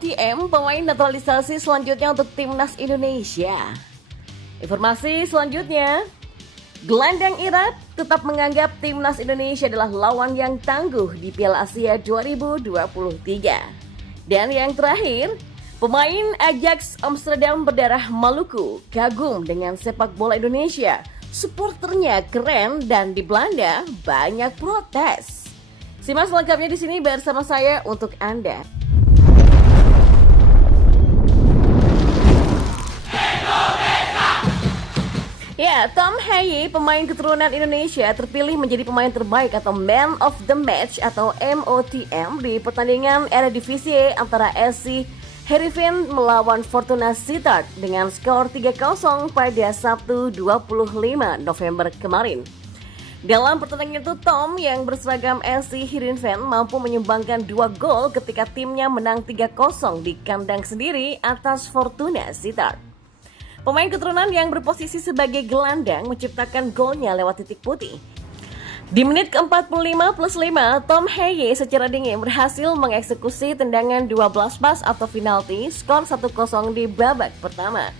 MOTM, pemain naturalisasi selanjutnya untuk timnas Indonesia. Informasi selanjutnya, gelandang Irak tetap menganggap timnas Indonesia adalah lawan yang tangguh di Piala Asia 2023. Dan yang terakhir, pemain Ajax Amsterdam berdarah Maluku kagum dengan sepak bola Indonesia. Supporternya keren dan di Belanda banyak protes. Simak selengkapnya di sini bersama saya untuk Anda. Ya, Tom Haye, pemain keturunan Indonesia, terpilih menjadi pemain terbaik atau Man of the Match atau MOTM di pertandingan Eredivisie antara SC Heerenveen melawan Fortuna Sittard dengan skor 3-0 pada Sabtu 25 November kemarin. Dalam pertandingan itu, Tom yang berseragam SC Heerenveen mampu menyumbangkan 2 gol ketika timnya menang 3-0 di kandang sendiri atas Fortuna Sittard. Pemain keturunan yang berposisi sebagai gelandang menciptakan golnya lewat titik putih. Di menit ke-45 plus 5, Tom Haye secara dingin berhasil mengeksekusi tendangan 12 pas atau penalti, skor 1-0 di babak pertama.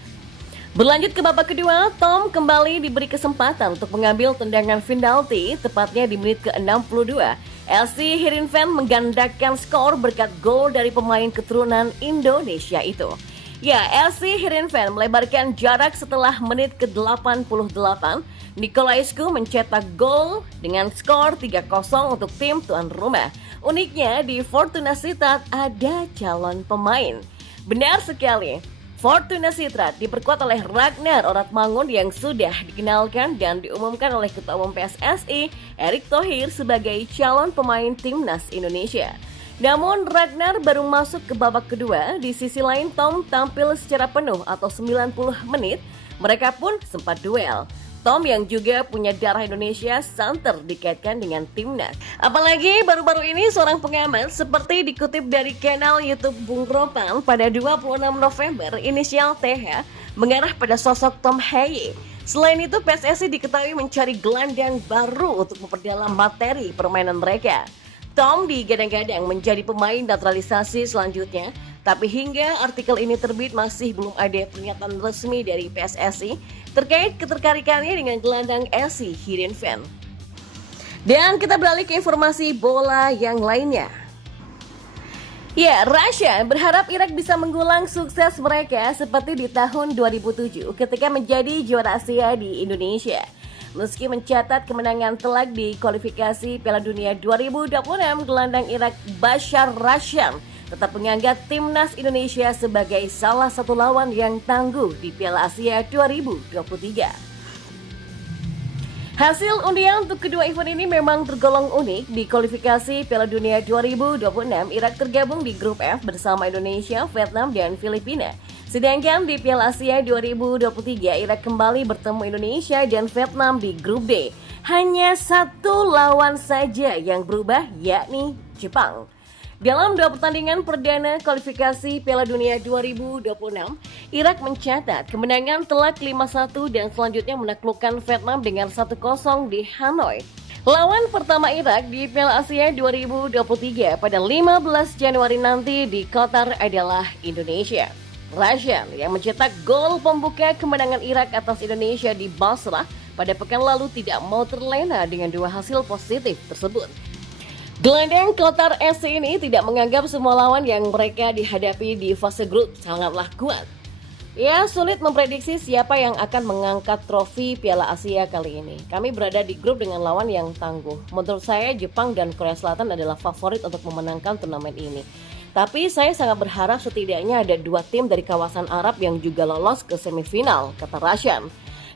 Berlanjut ke babak kedua, Tom kembali diberi kesempatan untuk mengambil tendangan penalti, tepatnya di menit ke-62. SC Heerenveen menggandakan skor berkat gol dari pemain keturunan Indonesia itu. Ya, SC Heerenveen melebarkan jarak setelah menit ke-88. Nicolaescu mencetak gol dengan skor 3-0 untuk tim tuan rumah. Uniknya, di Fortuna Sittard ada calon pemain. Benar sekali, Fortuna Sittard diperkuat oleh Ragnar Oratmangun yang sudah dikenalkan dan diumumkan oleh Ketua Umum PSSI, Erick Thohir, sebagai calon pemain timnas Indonesia. Namun Ragnar baru masuk ke babak kedua. Di sisi lain, Tom tampil secara penuh atau 90 menit. Mereka pun sempat duel. Tom yang juga punya darah Indonesia santer dikaitkan dengan timnas. Apalagi baru-baru ini seorang pengamat seperti dikutip dari kanal YouTube Bung Ropan pada 26 November, inisial TH mengarah pada sosok Tom Haye. Selain itu, PSSI diketahui mencari gelandang baru untuk memperdalam materi permainan mereka. Tom digadang-gadang menjadi pemain naturalisasi selanjutnya, tapi hingga artikel ini terbit masih belum ada pernyataan resmi dari PSSI terkait ketertarikannya dengan gelandang SC Heerenveen. Dan kita beralih ke informasi bola yang lainnya. Ya, Russia berharap Irak bisa mengulang sukses mereka seperti di tahun 2007 ketika menjadi juara Asia di Indonesia. Meski mencatat kemenangan telak di kualifikasi Piala Dunia 2026, gelandang Irak Bashar Rasham tetap menganggap timnas Indonesia sebagai salah satu lawan yang tangguh di Piala Asia 2023. Hasil undian untuk kedua event ini memang tergolong unik. Di kualifikasi Piala Dunia 2026, Irak tergabung di grup F bersama Indonesia, Vietnam, dan Filipina. Sedangkan di Piala Asia 2023, Irak kembali bertemu Indonesia dan Vietnam di grup D. Hanya satu lawan saja yang berubah, yakni Jepang. Dalam 2 pertandingan perdana kualifikasi Piala Dunia 2026, Irak mencatat kemenangan telak 5-1 dan selanjutnya menaklukkan Vietnam dengan 1-0 di Hanoi. Lawan pertama Irak di Piala Asia 2023 pada 15 Januari nanti di Qatar adalah Indonesia. Rasham yang mencetak gol pembuka kemenangan Irak atas Indonesia di Basrah pada pekan lalu tidak mau terlena dengan 2 hasil positif tersebut. Gelandang Qatar SC ini tidak menganggap semua lawan yang mereka dihadapi di fase grup sangatlah kuat. Ya, sulit memprediksi siapa yang akan mengangkat trofi Piala Asia kali ini. Kami berada di grup dengan lawan yang tangguh. Menurut saya, Jepang dan Korea Selatan adalah favorit untuk memenangkan turnamen ini. Tapi saya sangat berharap setidaknya ada 2 tim dari kawasan Arab yang juga lolos ke semifinal, kata Rasham.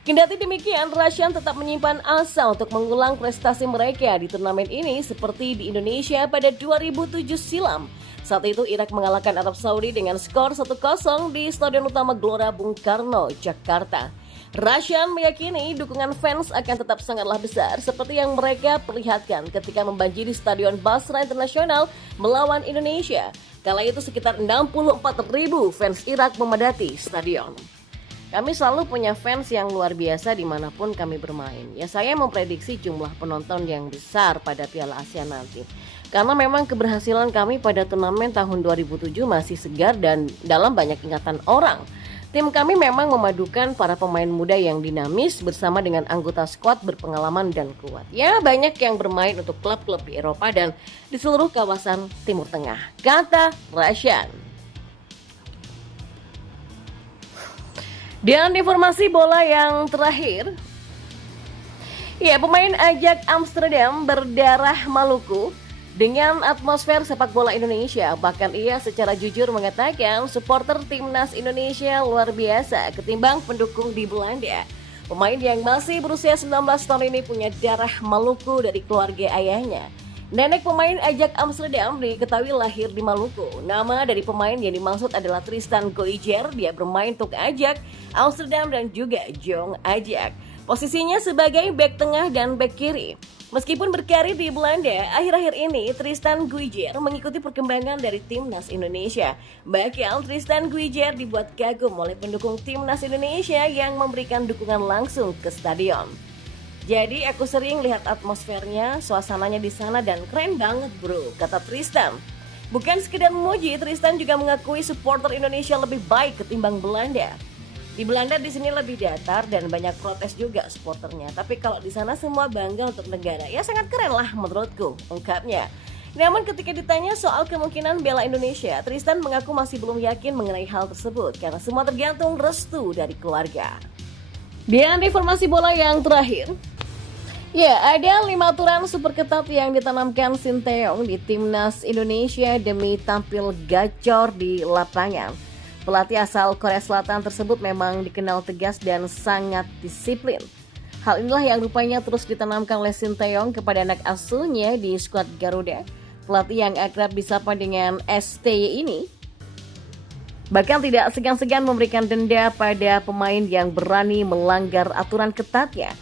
Kendati demikian, Rasham tetap menyimpan asa untuk mengulang prestasi mereka di turnamen ini seperti di Indonesia pada 2007 silam. Saat itu Irak mengalahkan Arab Saudi dengan skor 1-0 di Stadion Utama Gelora Bung Karno, Jakarta. Rasham meyakini dukungan fans akan tetap sangatlah besar seperti yang mereka perlihatkan ketika membanjiri Stadion Basra Internasional melawan Indonesia. Kala itu sekitar 64.000 fans Irak memadati stadion. Kami selalu punya fans yang luar biasa dimanapun kami bermain. Ya saya memprediksi jumlah penonton yang besar pada Piala Asia nanti. Karena memang keberhasilan kami pada turnamen tahun 2007 masih segar dan dalam banyak ingatan orang. Tim kami memang memadukan para pemain muda yang dinamis bersama dengan anggota skuad berpengalaman dan kuat. Ya banyak yang bermain untuk klub-klub di Eropa dan di seluruh kawasan Timur Tengah, kata Rashan. Dan informasi bola yang terakhir, ya pemain Ajax Amsterdam berdarah Maluku dengan atmosfer sepak bola Indonesia. Bahkan ia secara jujur mengatakan supporter timnas Indonesia luar biasa ketimbang pendukung di Belanda. Pemain yang masih berusia 19 tahun ini punya darah Maluku dari keluarga ayahnya. Nenek pemain Ajax Amsterdam diketahui lahir di Maluku. Nama dari pemain yang dimaksud adalah Tristan Goijer. Dia bermain untuk Ajax Amsterdam dan juga Jong Ajax. Posisinya sebagai bek tengah dan bek kiri. Meskipun berkarir di Belanda, akhir-akhir ini Tristan Goijer mengikuti perkembangan dari timnas Indonesia. Bahkan Tristan Goijer dibuat kagum oleh pendukung timnas Indonesia yang memberikan dukungan langsung ke stadion. Jadi aku sering lihat atmosfernya, suasananya di sana dan keren banget bro, kata Tristan. Bukan sekedar memuji, Tristan juga mengakui supporter Indonesia lebih baik ketimbang Belanda. Di Belanda di sini lebih datar dan banyak protes juga supporternya. Tapi kalau di sana semua bangga untuk negara, ya sangat keren lah menurutku, ungkapnya. Namun ketika ditanya soal kemungkinan bela Indonesia, Tristan mengaku masih belum yakin mengenai hal tersebut karena semua tergantung restu dari keluarga. Dan informasi bola yang terakhir, ya, ada 5 aturan super ketat yang ditanamkan Sinteyong di timnas Indonesia demi tampil gacor di lapangan. Pelatih asal Korea Selatan tersebut memang dikenal tegas dan sangat disiplin. Hal inilah yang rupanya terus ditanamkan oleh Sinteyong kepada anak asuhnya di skuad Garuda. Pelatih yang akrab disapa dengan STY ini bahkan tidak segan-segan memberikan denda pada pemain yang berani melanggar aturan ketatnya.